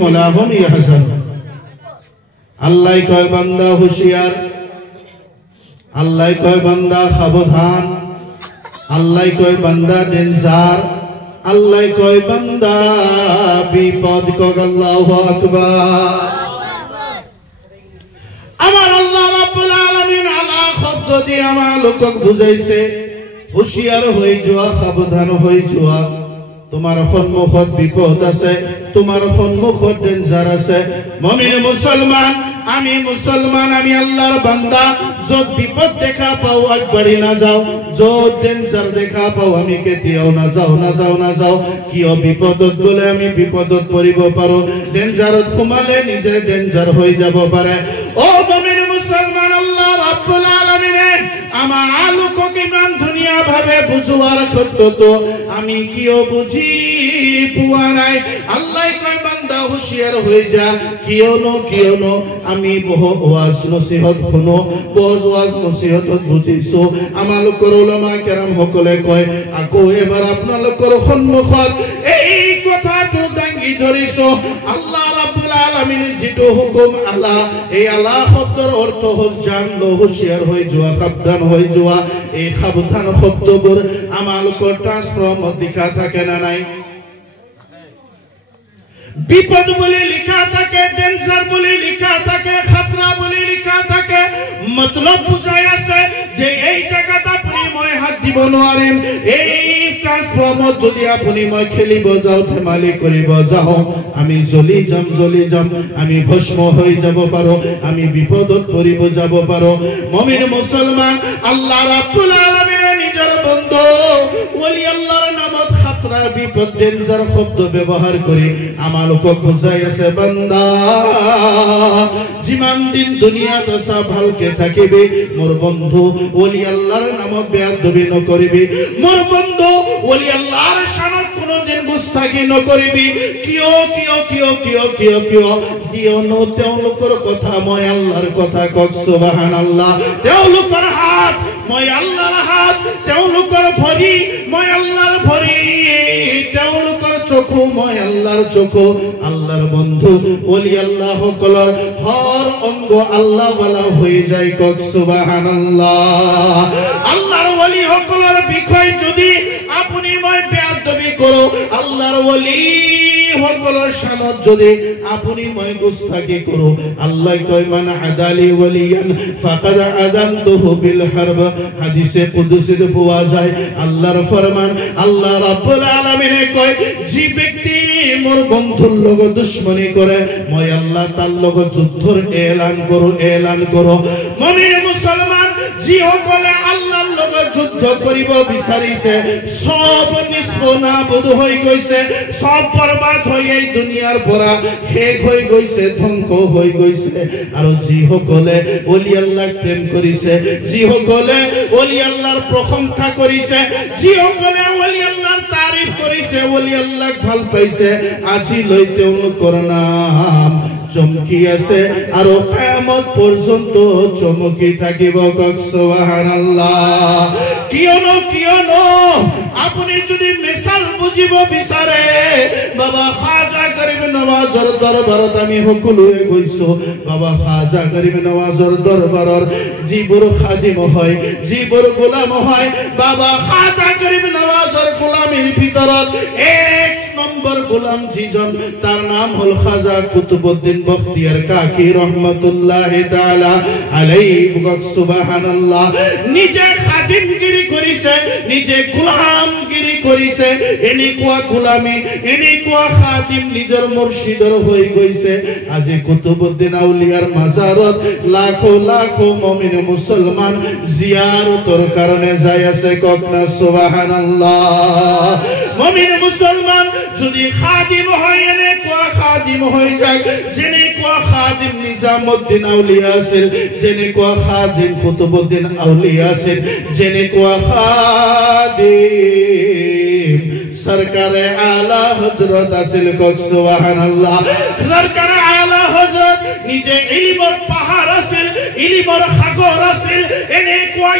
ওয়া লা হুম ইয়াহজানুন। আল্লাহ কয় বান্দা হুঁশিয়ার, আল্লাহ কয় বান্দা সাবধান, আল্লাহ কয় বান্দা ডেঞ্জার, আল্লাহ কয় বান্দা বিপদ। কয় আল্লাহু আকবার। আমার আল্লাহ রাব্বুল আলামিন আলা শব্দ দিয়ে আমার লোকক বুঝাইছে হুঁশিয়ার হয়ে যাওয়া, সাবধান হয়ে যাওয়া। তোমার সন্মুখত বিপদ আছে, তোমার সন্মুখত ডেঞ্জার আছে। মুমিন মুসলমান, আমি মুসলমান, আমি আল্লাহর বান্দা। যত বিপদ দেখা পাও আগবাড়ি না যাও, যত ডেঞ্জার দেখা পাও আমি কেতিয়াও না যাও, না যাও, না যাও। কিয় বিপদত গলে আমি বিপদত পড়িব পারো, ডেঞ্জারত সোমালে নিজে ডেঞ্জার হয়ে যাব পারে। ও মুমিন মুসলমান, আল্লাহ রাব্বুল আলামিনে আমার আলোকক ইমান দুনিয়া ভাবে বুঝোয়ার ক্ষেত্রত আমি কিও বুঝি পুয়া নাই। আল্লাহ কয় বান্দা হুঁশিয়ার হয়ে যা। কিয়নো আমি বহু ওয়াজ নসিহত শুনো, বহু ওয়াজ নসিহতত বুঝিছো। আমালোকৰ উলামা কেৰাম সকলে কয় আকৌ এবাৰ আপোনালোকৰ সন্মুখত এই কথাটো দাঙি ধৰিছো। আল্লাহ রাব্বুল আলামিন যেটো হুকুম আল্লাহ, এই আল্লাহ শব্দৰ অৰ্থ হ'ল জানলো, হুঁশিয়ার হয়ে যাওয়া, সাবধান হয়ে যাওয়া। এই সাবধান শব্দবোৰ আমালোকৰ ট্রান্সফর্মত লিখা থাকে না নাই? বিপদ বলে লিখা থাকে, ডেঞ্জার বলে লিখা থাকে, খাতরা বলে লিখা থাকে। মতলব বুঝাই আছে যে এই জায়গাত আপনি মই হাত দিব নোৱাৰিম। এই ট্রান্সফর্মত যদি আপনি মই খেলিব যাও, ধেমালি কৰিব যাও, আমি জ্বলি যাম, আমি ভস্ম হয়ে যাব পারো, আমি বিপদত পড়িব যাব পারো। মুমিন মুসলমান, আল্লাহ রাব্বুল আলামিনের নিজের বন্ধু ওলি আল্লাহর নামত খাতরা, বিপদ, ডেঞ্জার শব্দ ব্যবহার করে আমালোকক বুঝাই আছে বান্দা যিমান দিন দুনিয়াত আছা ভালকে থাকিবি। মোর বন্ধু ওলি আল্লাহর নামত বেয়াদবি নকৰিবি। মোর বন্ধু ওলি আল্লাহর শানত কোনোদিন গুস্তাখি নকৰিবি। কিয়নো তেওঁলোকৰ কথা মই আল্লাহৰ কথা। কক সুবহানাল্লাহ। তেওঁলোকৰ হাত মই আল্লাহৰ হাত, তেওঁলোকৰ ভৰি মই আল্লাহৰ ভৰি, তেওঁলোকৰ চকু মই আল্লাহর চকু। আল্লাহর বন্ধু ওলি আল্লাহ সকলৰ হর অঙ্গ আল্লাহ ওয়ালা হয়ে যায়। কক সুবহানাল্লাহ। আল্লাহর ওলি সকলৰ বিষয় যদি আপনি মই বেয়াদবি করো, আল্লাহর ওলি সকলৰ শানত যদি আপনি মই গুস্তাখি করো, আল্লাহ কয় মান আদালি ওয়ালিয়ান ফাকাদ আযানতুহু বিল হারব। হাদিসে কুদসিতে পাওয়া যায় আল্লাহর ফরমান। আল্লাহ রাব্বুল আলামিনে কয় যে ব্যক্তি মোর বন্ধুর লগত দুশমনি করে, মই আল্লাহ তার লগত যুদ্ধর এলান করো। মুমিন মুসলমান, যে সকলে আল্লাহর লগত যুদ্ধ করিব বিচাৰিছে সব নিষ্পনাবুদ হৈ গৈছে, সব বরবাদ হৈ এই দুনিয়ার পৰা শেষ হৈ গৈছে, ধ্বংস হৈ গৈছে। আৰু যি সকলে ওলি আল্লাহক প্রেম কৰিছে, যি সকলে ওলি আল্লাহর প্রশংসা কৰিছে, যি সকলে ওলি আল্লাহর তারিফ কৰিছে, ওলি আল্লাহক ভাল পাইছে, আজিলৈ তেওঁলোকৰ নাম চমকি আছে আৰু কিয়ামত পর্যন্ত চমকি থাকিব। কক সুবহানাল্লাহ। কিয়নো আপনি যদি মিসাল বুঝিব বিচাৰে, বাবা খাজা গরিব নওয়াজৰ দরবাৰত আমি সকলোৱে গৈছো। বাবা খাজা গরিব নওয়াজৰ দরবাৰৰ যিবোৰ খাদিম হয়, যিবোৰ গোলাম হয়, বাবা খাজা গরিব নওয়াজৰ গোলামীর ভিতৰত এক নম্বর গোলাম যিজন, তার নাম হল খাজা কুতুবউদ্দিন বখতিয়ার কাকি রহমাতুল্লাহ তাআলা আলাইহি। সুবহানাল্লাহ। নিজে খাদিমগিরি করিছে, নিজে গোলামগিরি করিছে। এনেকুৱা গোলামী, এনেকুৱা খাদিম নিজের মুর্শিদর হয়ে গৈছে। আজি কুতুবউদ্দিন আউলিয়ার মাজারত লাখো লাখো মুমিন মুসলমান জিয়ারতর কারণে যাই আছে। কক না সুবহানাল্লাহ। মুমিন মুসলমান যদি খাদিম হয়, এনেকুৱা খাদিম হয়ে যায় যেনেকুৱা খাদিম নিজামুদ্দিন আউলিয়া আছিল, যেনেকুৱা খাদিম কুতুবউদ্দিন আউলিয়া আছিল, যেনেকুৱা খাদিম সরকারে আলা হযরত আছিল। কক সুবহানাল্লাহ। সরকারে আলা হযরত নিজে ইলমের পাহাড় আছিল, ইলিমৰ সাগৰ আছিল এনেকুৱা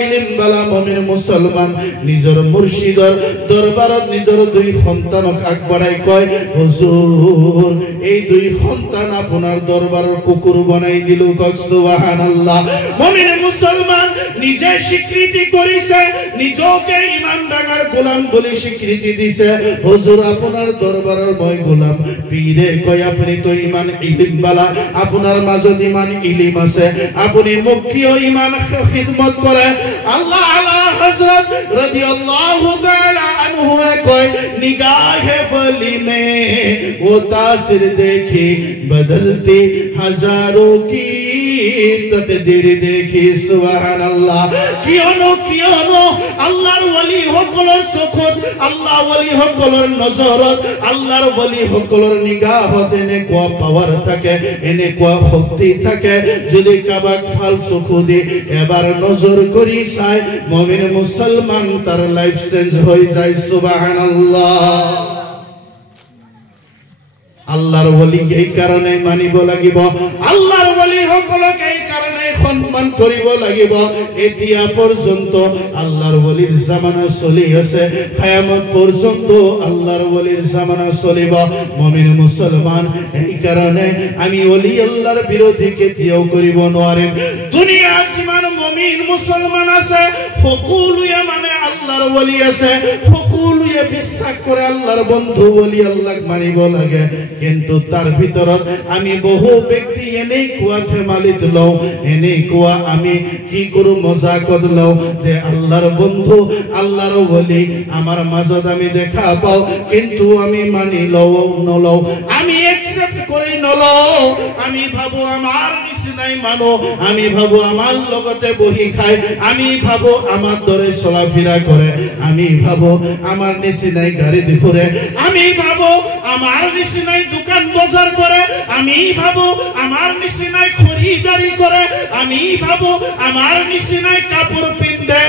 ইলিম বালা মুমিন মুছলমান নিজৰ মুৰ্শিদৰ দৰবাৰত নিজৰ দুই সন্তানক আগবঢ়াই কয় হুজুৰ এই দুই সন্তান আপোনাৰ দৰবাৰৰ কুকুৰ বনাই দিলো কক সুবহানাল্লাহ মুমিন মুছলমান নিজে স্বীকৃতি কৰিছে নিজকে ইমান ডাঙৰ গোলাম বুলি স্বীকৃতি দিছে হুজুৰ আপোনাৰ দৰবাৰৰ মই গোলাম পীৰে কয় আপুনি তো ইমান ইলিম বালা আপোনাৰ মাজত ইমান ইলিম আছে আপুনি মোক কিয় ইমান খিদমত কৰে আল্লাহ আলা হযরত রাদিয়াল্লাহু তাআলা আনহু কয় নিগাহে वली में वो तासिर देखी बदलती हजारों की तकदीर देखी सुबहानाल्लाह কিয়নো আল্লাহর ওলি সকলৰ চকুত আল্লাহ ওলি সকলৰ নজৰত আল্লাহৰ ওলি সকলৰ নিগাহত এনেকুৱা পাৱাৰ থাকে এনেকুৱা শক্তি থাকে যদি কাবাক ভাল চকু দি এবাৰ নজৰ কৰি চাই মুমিন মুছলমান তাৰ লাইফ চেঞ্জ হৈ যায় সুবহানাল্লাহ আল্লাহর ওলি এই কারণে মানিব লাগিব আল্লাহর ওলি সকলক এই কারণে সম্মান করিব লাগিব এতিয়া পর্যন্ত আল্লাহর ওলির জামানা চলি আছে কিয়ামত পর্যন্ত আল্লাহর ওলির জামানা চলিব মুমিন মুসলমান এই কারণে আমি ওলি আল্লাহর বিরোধী কেতিয়াও করিব নোৱাৰিম দুনিয়াত যিমান মুমিন মুসলমান আছে সকলোৱে মানে আল্লাহর ওলি আছে সকলোৱে বিশ্বাস কৰে আল্লাহর বন্ধু ওলি আল্লাহক মানিব লাগে কিন্তু তার ভিতৰত আমি বহু ব্যক্তি এনেই কোৱা ধেমালিত লওঁ এনেই কোৱা আমি কি কৰো মজাকত লওঁ যে আল্লাহৰ বন্ধু আল্লাহৰ ওলি আমাৰ মাজত আমি দেখা পাওঁ কিন্তু আমি মানি লওঁ নলওঁ আমি একসেপ্ট কৰি নলওঁ আমি ভাবো আমাৰ নিচিনাই মানুহ আমি ভাবো আমাৰ লগতে বহি খায় আমি ভাবো আমাৰ দৰে চলাফিৰা কৰে আমি ভাবো আমাৰ নিচিনাই গাড়ী ঘূৰে আমি ভাবো আমাৰ নিচিনাই দোকান বজাৰ কৰে আমি ভাবো আমাৰ নিচিনাই খৰিদাৰী কৰে আমি ভাবো আমাৰ নিচিনাই কাপোৰ পিন্ধে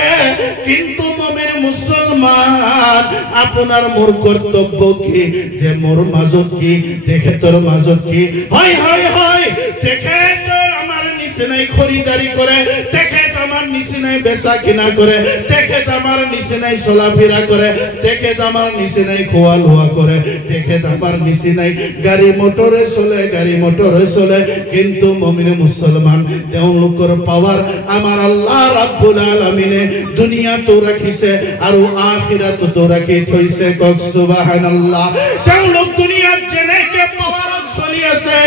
কিন্তু মুমিন মুছলমান আপোনাৰ মোৰ কৰ্তব্য কি যে মোৰ মাজত কি তেখেতৰ মাজত কি হয় হয় হয় তেখেতৰ আমাৰ নিচিনাই খৰিদাৰী কৰে তেখেত আমাৰ নিচিনাই বেচা কিনা কৰে তেখেত আমাৰ নিচিনাই চলাফিৰা কৰে তেখেত আমাৰ নিচিনাই খোৱা লোৱা কৰে তেখেত আমাৰ নিচিনাই গাড়ী মটৰে চলে কিন্তু মুমিন মুছলমান তেওঁলোকৰ পাৱাৰ আমাৰ আল্লাহ ৰাব্বুল আলামিনে দুনিয়াতো ৰাখিছে আৰু আখিৰাততো ৰাখি থৈছে কক সুবহানাল্লাহ তেওঁলোক দুনিয়াত যেনেকে পাৱাৰত চলি আছে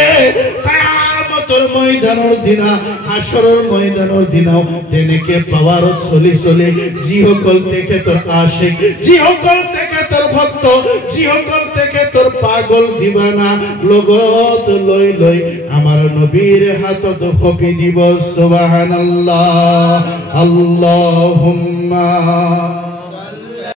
কিয়ামতৰ ময়দানৰ দিনা হাশৰৰ ময়দানৰ দিনাও তেনেকে পাৱাৰত চলি যিসকল তেখেতৰ আশিক যিসকল তেখেতৰ ভক্ত যিসকল তেখেতৰ পাগল দিবানা লগত লৈ আমাৰ নবীৰ হাতত খপি দিব সুবহানাল্লাহ আল্লাহুম্মা